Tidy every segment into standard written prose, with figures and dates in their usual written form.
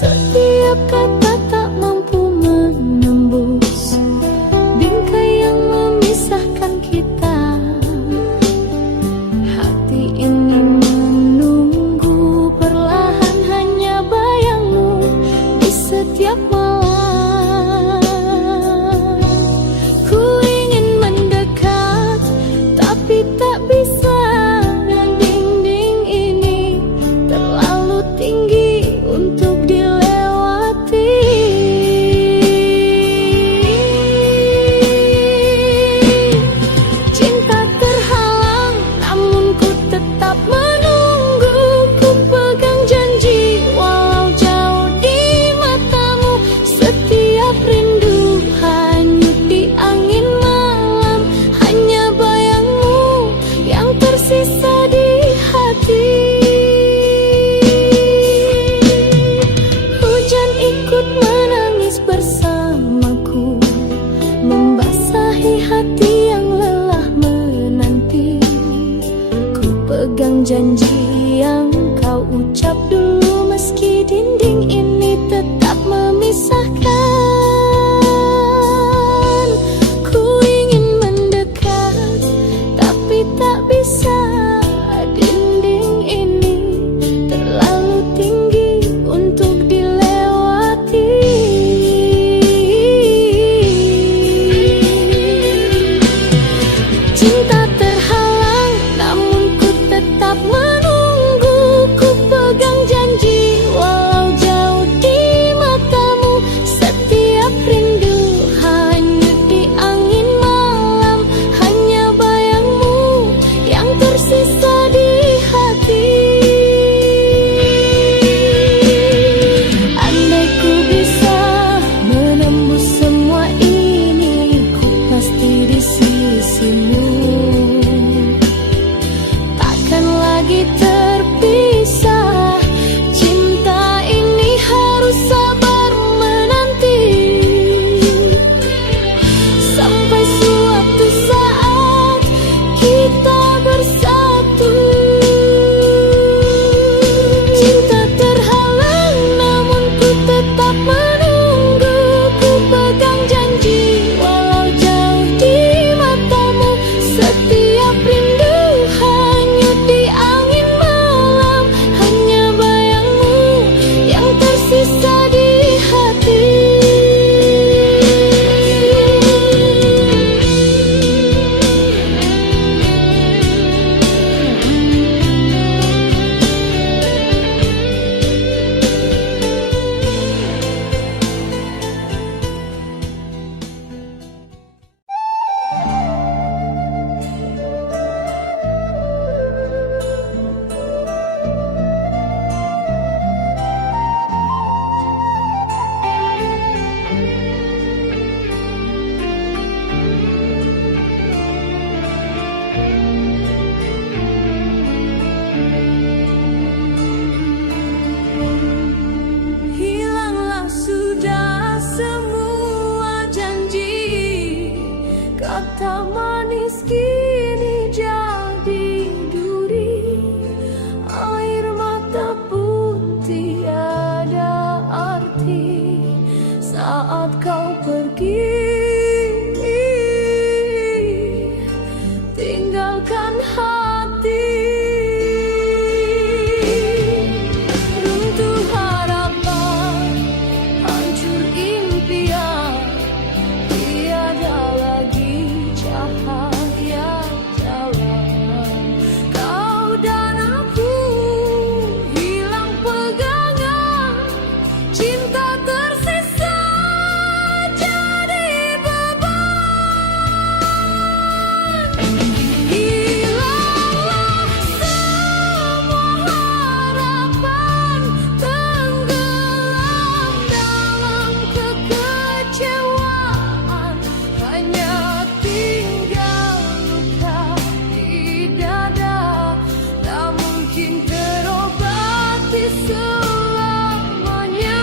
Setiap kata tak mampu menembus bingkai yang memisahkan kita. Hati ini menunggu perlahan hanya bayangmu di setiap malam. Ku ingin mendekat tapi tak bisa. Dinding ini terlalu tinggi untuk dilewati. Cinta terhalang namun ku tetap menunggu. Ku pegang janji walau jauh di matamu. Setiap rindu hanyut di angin malam. Hanya bayangmu yang tersisa di hati. Hujan ikut menangis bersamaku, membasahi hati yang lelah menanti. Ku pegang janji yang kau ucap dulu, meski dinding ini tetap memisahkan. Ku ingin mendekat tapi tak bisa. Dinding ini terlalu tinggi untuk dilewati. Cinta terhalang namun ku tetap menunggu. Ku pegang janji walau jauh di matamu. Setiap rindu hanyut di angin malam. Hanya bayangmu yang tersisa di hati. Andai ku bisa menembus semua ini, ku pasti di sisimu. Takkan lagi terpisah. Cinta ini harus sabar menanti sampai suatu saat kita bersatu. Cinta terhalang namun ku tetap menunggu. Ku pegang janji walau jauh di matamu. Setiap rindu hanyut di angin malam. Hanya bayangmu yang tersisa di hati. Hilanglah sudah semua janji. Kata manis kini jadi duri. Air mata pun tiada arti saat kau pergi. Tinggalkan hati. Runtuh harapan, hancur impian. Tiada lagi cahaya jalan. Kau dan aku hilang pegangan. Cinta tersisa jadi selamanya.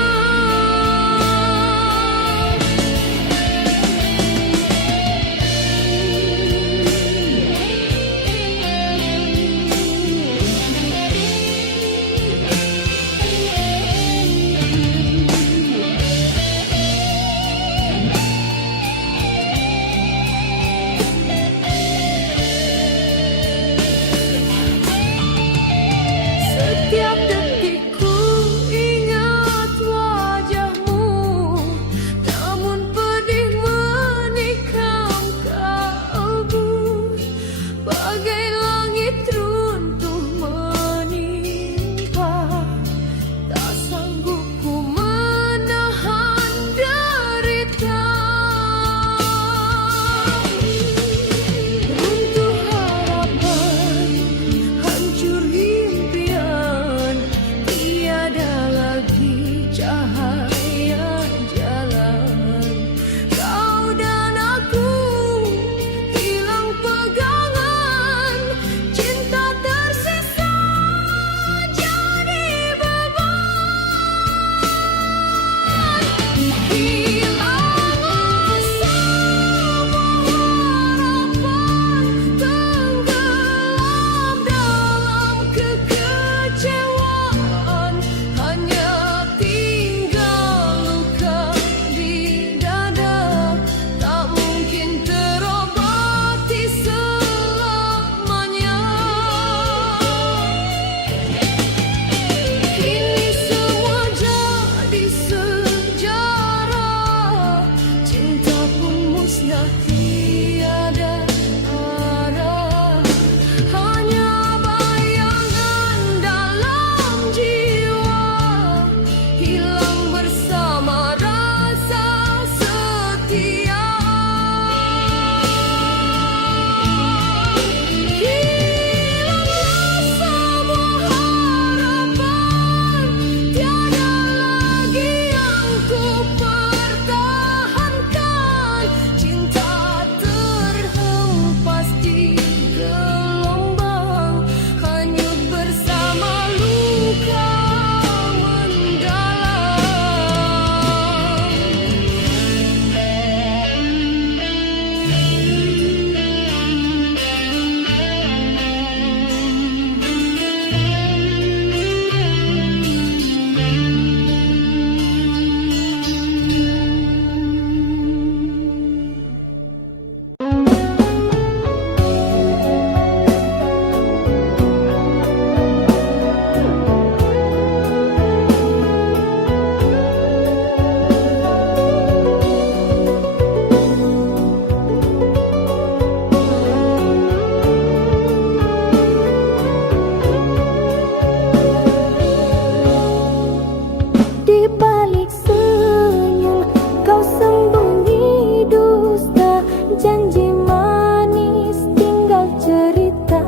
Di balik senyum kau sembunyi dusta, janji manis tinggal cerita.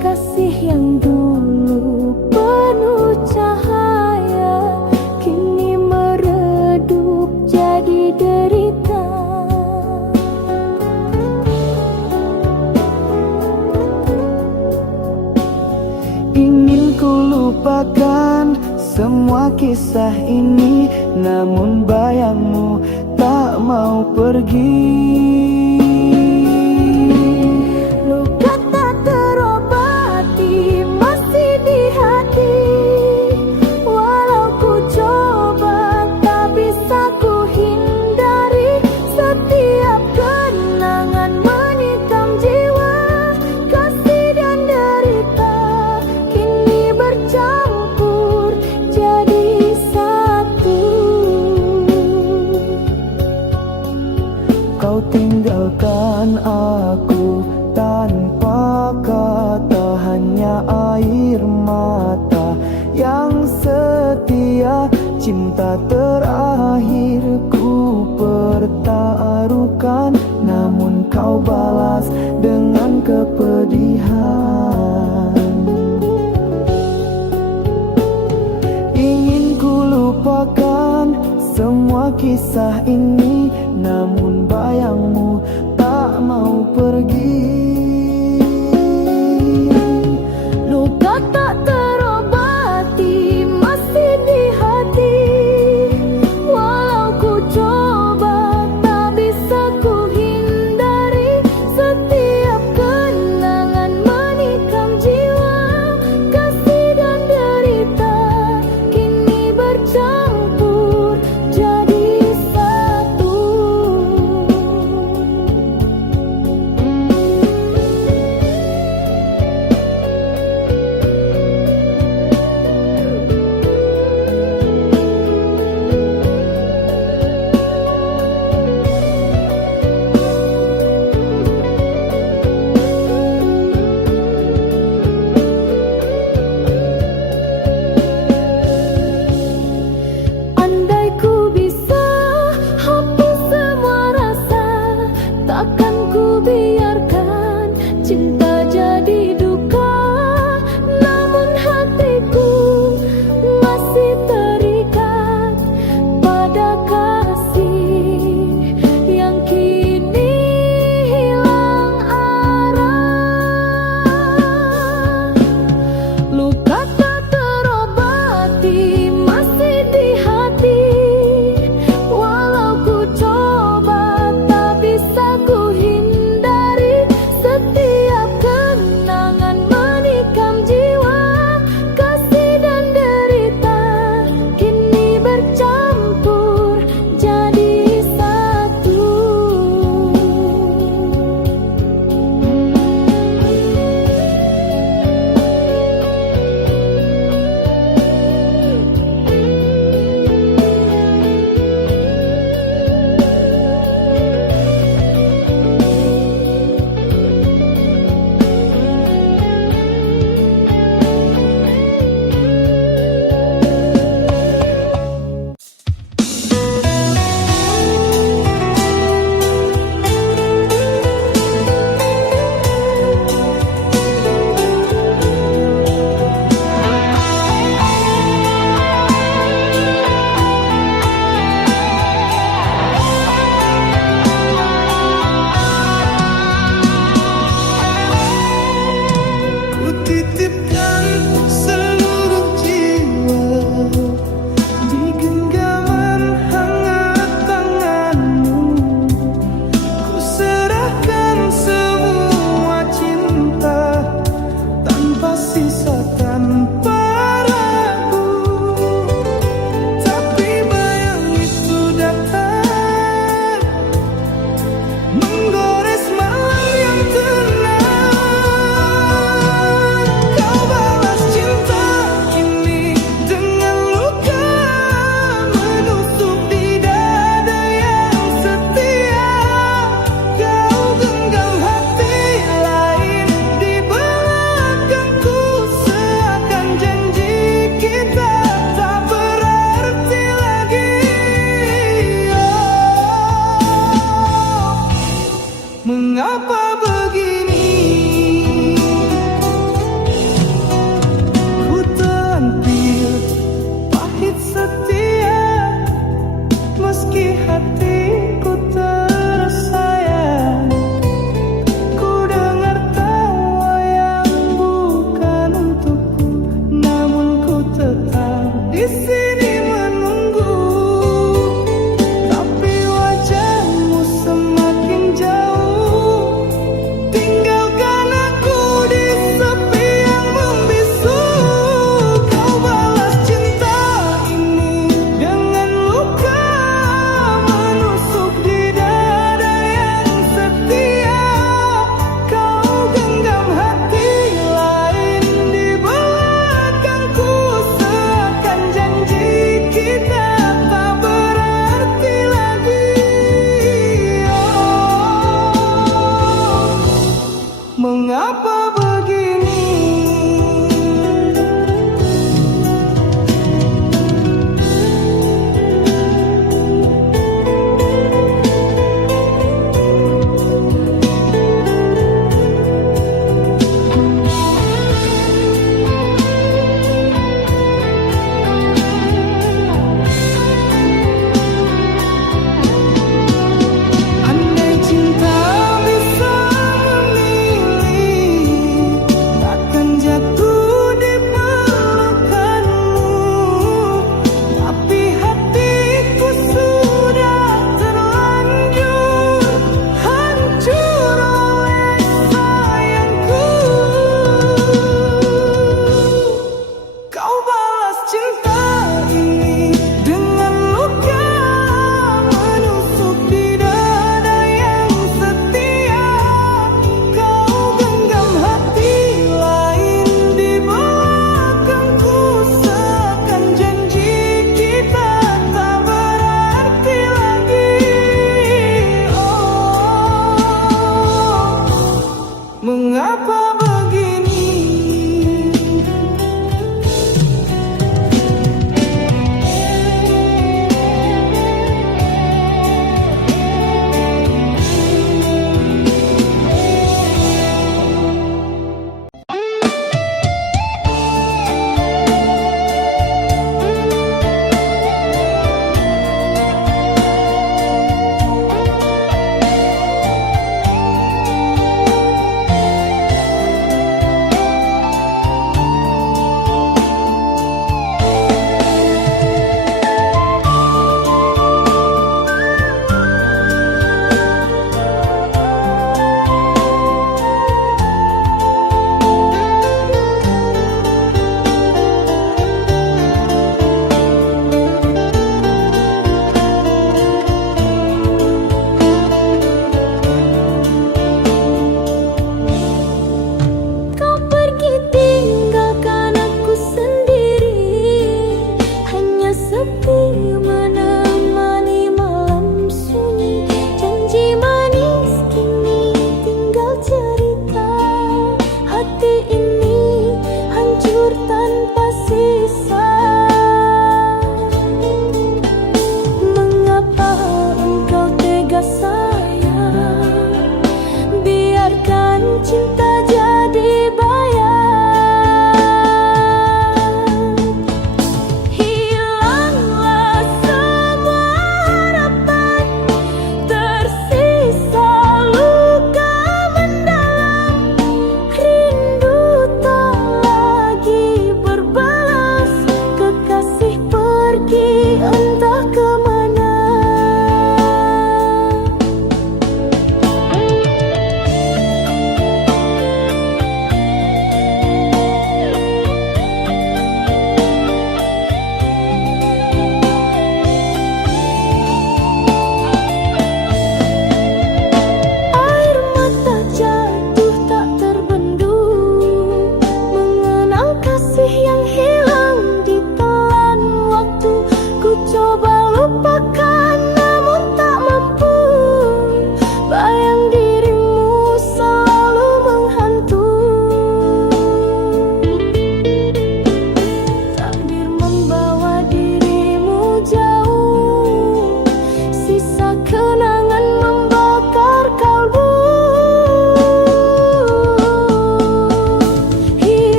Kasih yang dulu penuh cahaya kini meredup jadi derita. Ingin ku lupakan semua kisah ini, namun bayangmu tak mau pergi. Luka tak terobati masih di hati, walau ku coba tak bisa ku hindari. Setiap kenangan menikam jiwa, kasih dan derita kini bercampur jadi satu. Kau tinggalkan aku tanpa kata, hanya air mata yang setia. Cinta terakhir ku pertaruhkan, namun kau balas dengan kepedihan. Ingin ku lupakan semua kisah ini, namun bayangmu tak mau pergi. Luka tak terobati masih di hati, walau ku coba tak bisa ku hindari. Setiap kenangan menikam jiwa, kasih dan derita kini bercampur jadi satu. hatiku tersayang. Ku dengar tawa yang bukan untukku, namun ku tetap di sini menunggu. Tapi wajahmu semakin jauh, tinggalkan aku di sepi yang membisu. Kau balas cinta ini dengan luka menusuk.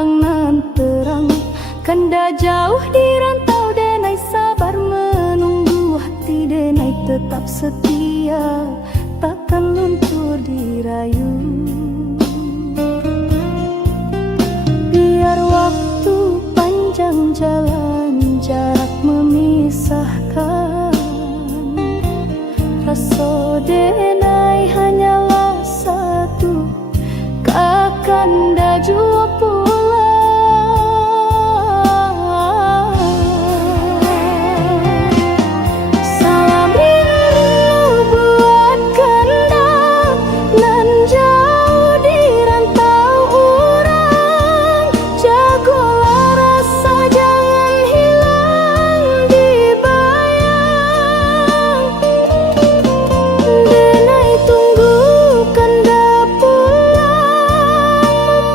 datang nan terang. Kanda jauh di rantau denai sabar menunggu, hati denai tetap setia, takkan luntur dirayu. Biar waktu panjang jalan, jarak memisahkan, rasa denai hanyalah satu, kakanda jua pulang. Salam rindu buat kanda nan jauh di rantau urang. Jagolah rasa jangan hilang dibayang. Denai tunggu kanda pulang,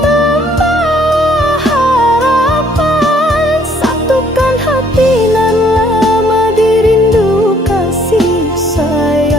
membawa harapan, satukan hati nan lama dirindu kasih sayang.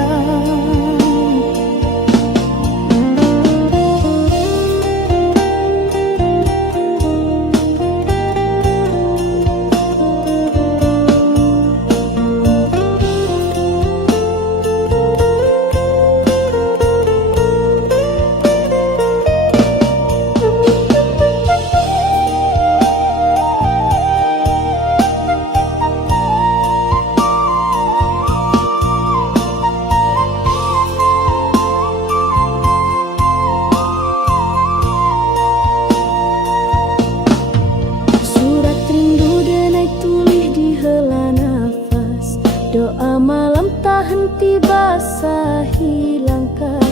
Surat rindu denai tulis di hela nafas, doa malam tak henti basahi langkah.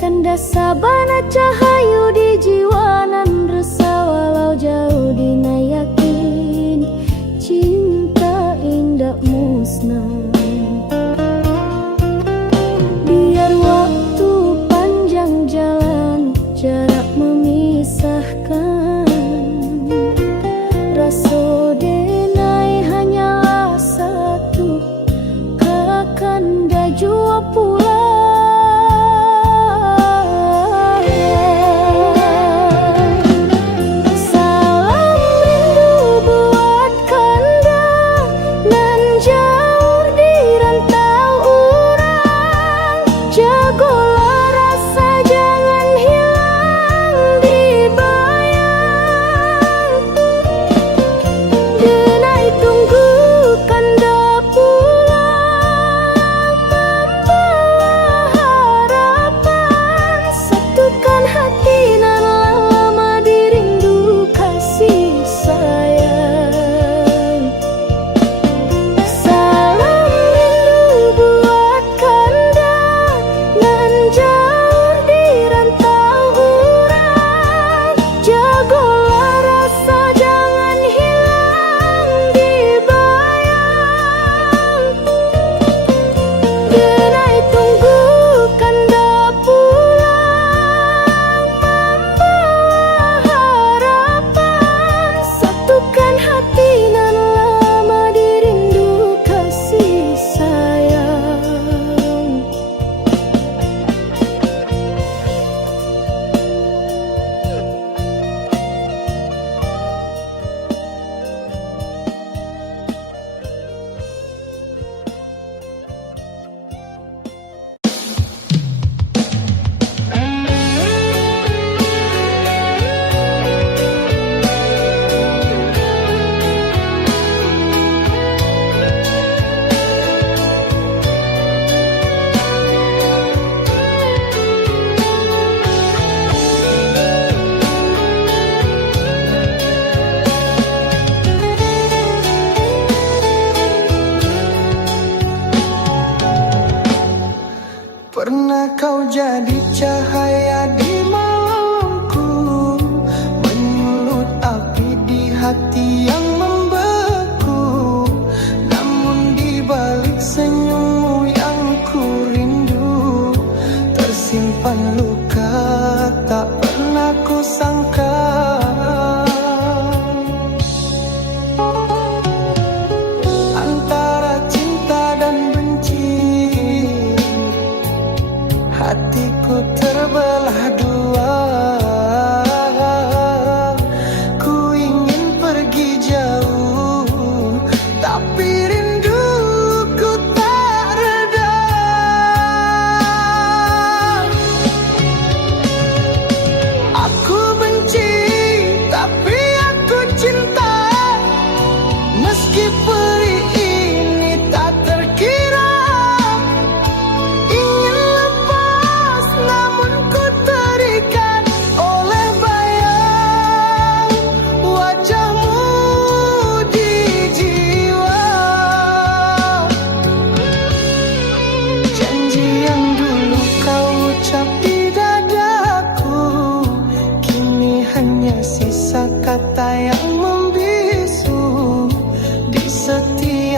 Kanda sabana cahayu di jiwa nan resah, walau jauh dina yakin cinta indah musnah. Biar waktu panjang jalan, jarak memisahkan, rasa denai hanyalah satu, kakanda jua pulang.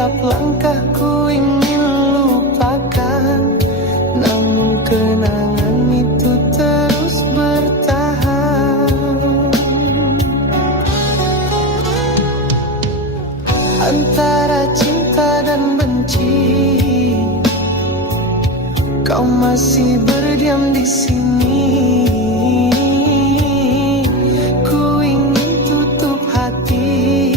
Setiap langkahku ingin lupakan, namun kenangan itu terus bertahan. Antara cinta dan benci, kau masih berdiam di sini. Ku ingin tutup hati,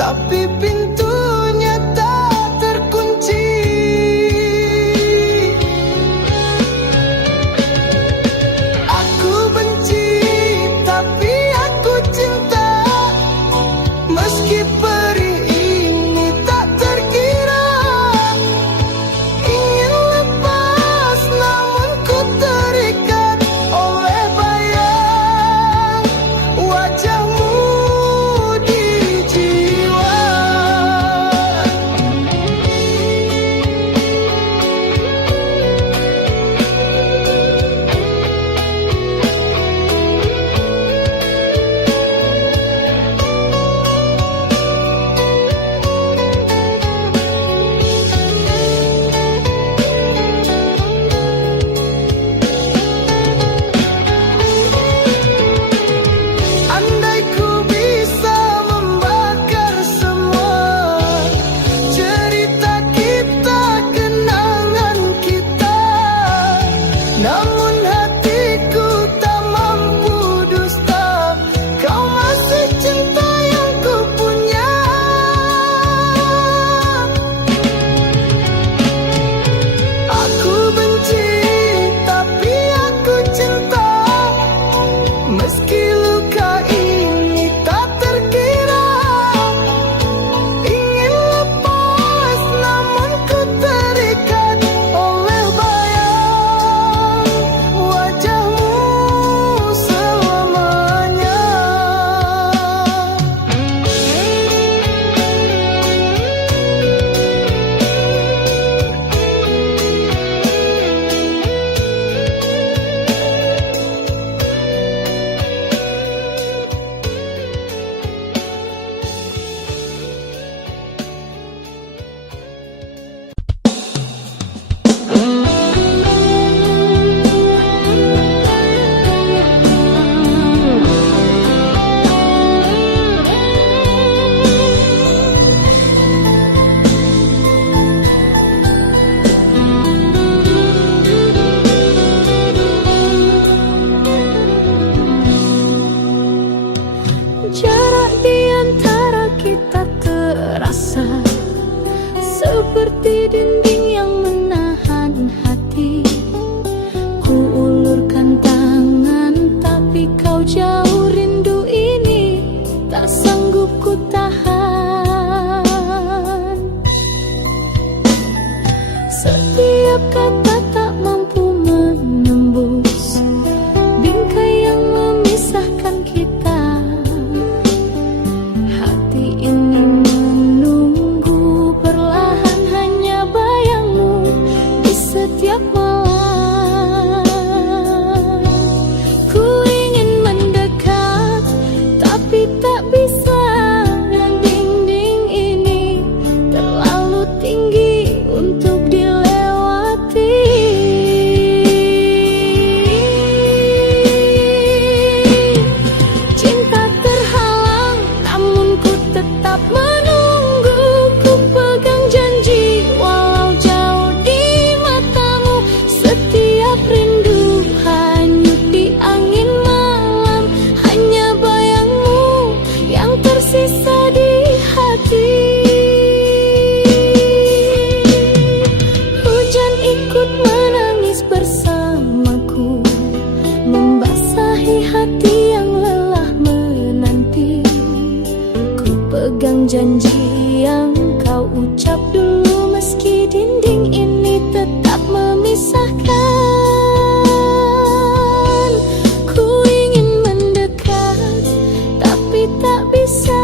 tapi pintunya tak terkunci. Aku benci, tapi aku cinta. Meski perih ini tak terkira. Ingin lepas namun ku terikat oleh bayang wajahmu di jiwa. Andai ku bisa membakar semua cerita kita, kenangan kita, namun hatiku tak mampu dusta. Kau masih cinta yang ku punya. Aku benci, tapi aku cinta. Meski luka ini tak terkira. Ingin lepas namun ku terikat oleh bayang wajahmu selamanya. Jarak di antara kita terasa seperti dinding yang menahan hati. Ku ulurkan tangan, tapi kau jauh. Rindu ini tak sanggup ku tahan. Setiap kata tak mampu menembus bingkai yang memisahkan kita. Hati ini menunggu perlahan, hanya bayangmu di setiap malam. Ku ingin mendekat, tapi tak bisa. Dinding ini terlalu tinggi untuk dilewati. Cinta terhalang, namun ku tetap menunggu. Ku pegang janji walau jauh di matamu. Setiap rindu hanyut di angin malam, hanya bayangmu yang tersisa di hati. Hujan ikut menangis bersamaku, membasahi hati yang lelah menanti. Ku pegang janji yang kau ucap dulu, meski dinding ini tetap memisahkan. Ku ingin mendekat, tapi tak bisa.